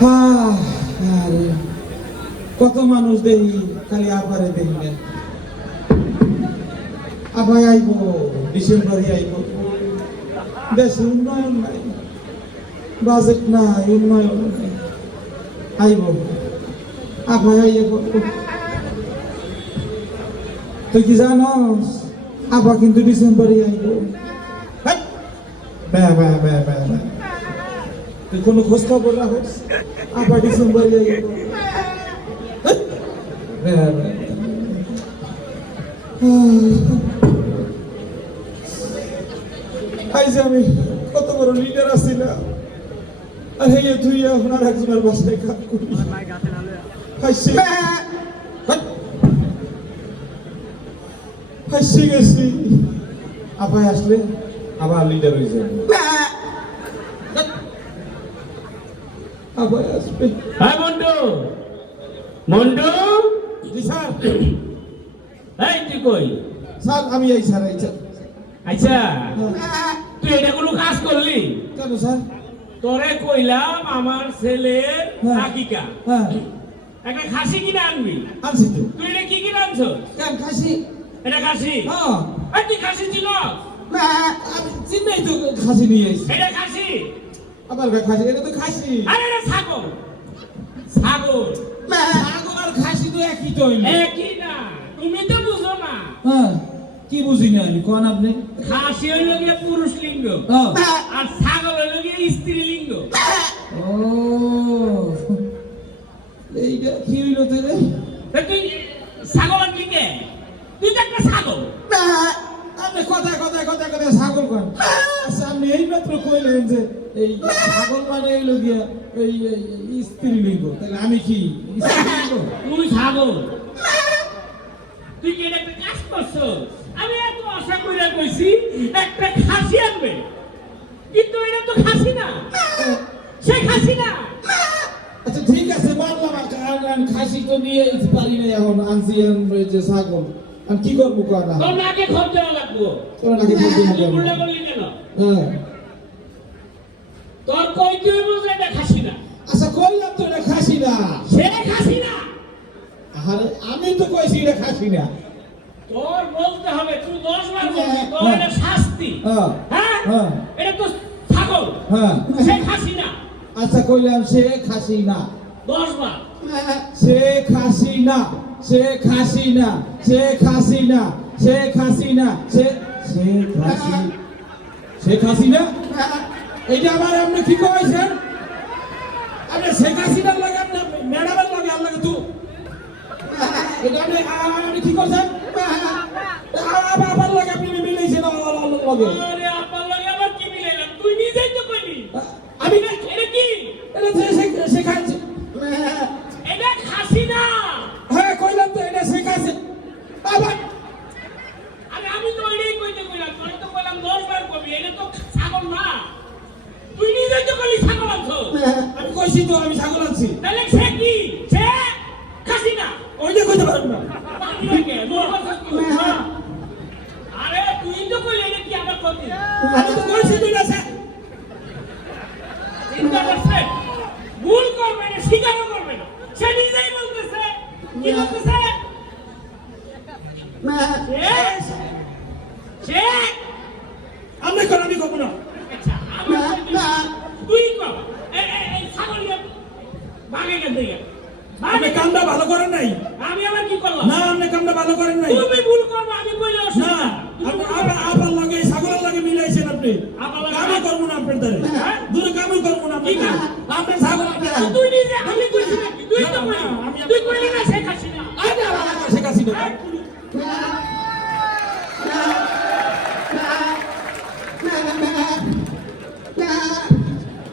আরে কত মানুষ দেখি খালি আবারে দেখি না আবার আইব ডিসেম্বরে আইব দেশে উন্নয়ন নাই বাজেট নাই উন্নয়ন নাই আইব আবার আইব তুই কি জানোস আবার কিন্তু ডিসেম্বরে আইব তুই কোনো খোঁজ খবর রাখোস আবার ডিসেম্বরে আইব আমি কত বড় লিডার আছিলাম আর হেয়ে তুই এখন আর একজনের বাসায় কাজ করি হাসি গেছি আবার আসলে আবার লিডার হয়ে যাবে আবার আসবে হ্যাঁ মন্টু মন্টু জি স্যার এই তুই কই স্যার আমি এই স্যার এই স্যার আচ্ছা তুই এটা কোনো কাজ করলি কেন স্যার তোরে কইলাম আমার ছেলের হ্যাঁ। আকিকা হ্যাঁ একটা খাসি কিনে আনবি আনছি তো তুই এটা কি কিনে আনছ কেন খাসি এটা খাসি হ্যাঁ এই তুই খাসি ছিল আমি চিন্তাই তো খাসি নিয়ে এসেছি এটা খাসি আবার খাসি এটা তো খাসি আরে এটা ছাগল ছাগল ছাগল আর খাসি তো একই তো হইলো একই না তুমি তো বুঝো না হ্যাঁ কি বুঝি না আমি কোন আপনি খাসি হইল গিয়ে পুরুষ লিঙ্গ আর ছাগল হইল গিয়ে স্ত্রী লিঙ্গ ও এইটা কি হইলো তোরে তুই ছাগল আনলি কে তুই তো একটা ছাগল আপনি কথা ছাগল কোন আচ্ছা আপনি এই মাত্র কইলেন যে এই ছাগল মানে হইলো গিয়া এই স্ত্রীলিঙ্গ তাহলে আমি কি স্ত্রীলিঙ্গ তুই ছাগল তুই কি একটা কাজ করছো আমি এত আশা কইরা কইছি একটা খাসি আনবে কিন্তু এটা তো খাসি না সে খাসি না আচ্ছা ঠিক আছে মানলাম কারণ খাসি তো নিয়ে পারি না এখন আনছি যে ছাগল আমি কি করবো কথা তোর নাকে খোঁজ দেওয়া লাগবো তোর নাকি বলতে তুই হবে উল্টা করলি কেন হ্যাঁ তোর কইতে হইব যে এটা খাসি না আচ্ছা কইলাম তো এটা খাসি না সে খাসি না আরে আমি তো কইছি এটা খাসি না তোর বলতে হবে তুই 10 বার বলবি হ্যাঁ, তোর হ্যাঁ। এটা শাস্তি হ্যাঁ হ্যাঁ হ্যাঁ এটা তো ছাগল হ্যাঁ সে খাসি না আচ্ছা কইলাম সে খাসি না 10 বার সে খাসি না সে খাসি না সে খাসি না সে খাসি না সে খাসি না এইটা আমার আপনি কি কইছেন আপনি সে খাসি না লাগে আপনি ম্যাডামের লাগে আল্লাহ তো এটা আপনি কি কইছেন আবার লাগে আপনি মিলাইছেন আল্লাহ লাগে আরে আব্বার লাগে আবার কি মিলাইলাম তুই নিজেই তো কইলি আমি এটা কি এটা সে খাসি এটা খাসি না হ্যাঁ কইলাম তো এটা সে খাসি আবার আরে আমি তো এটাই কইতে কইলাম তোর তো কইলাম 10 বার কবি এটা তো ছাগল না তুই নিজেই তো কইলি ছাগল আনছো আমি কইছি তো আমি ছাগল আনছি তাহলে সে কি সে খাসি না ওইটা কইতে পারবো না পাগল লাগে নরমাল থাকতো আরে তুই তো কইলি এটা কি আবার কবি আমি তো কইছি তো না স্যার চিন্তা করছে ভুল করবে না স্বীকারও করবে না সে নিজেই বলতেছে কি বলতেছে সে আমি কোন আমি কব না আচ্ছা তুই কর এই ছাগল ভাগে গেল দিকে আপনি কামটা ভালো করেন নাই আমি আবার কি করলাম না আপনি কামটা ভালো করেন নাই তুমি ভুল করবে আমি কইলে না আপনি আবার লাগে ছাগলের লাগে মিলাইছেন আপনি আবার লাগে- কামই করব না আপনার দ্বারা দুটো কামই করব না আপনি কি কাম? আপনি ছাগল আপনি তুই নিজে আমি কইছি নাকি? তুই তো কইলি তুই কইলি না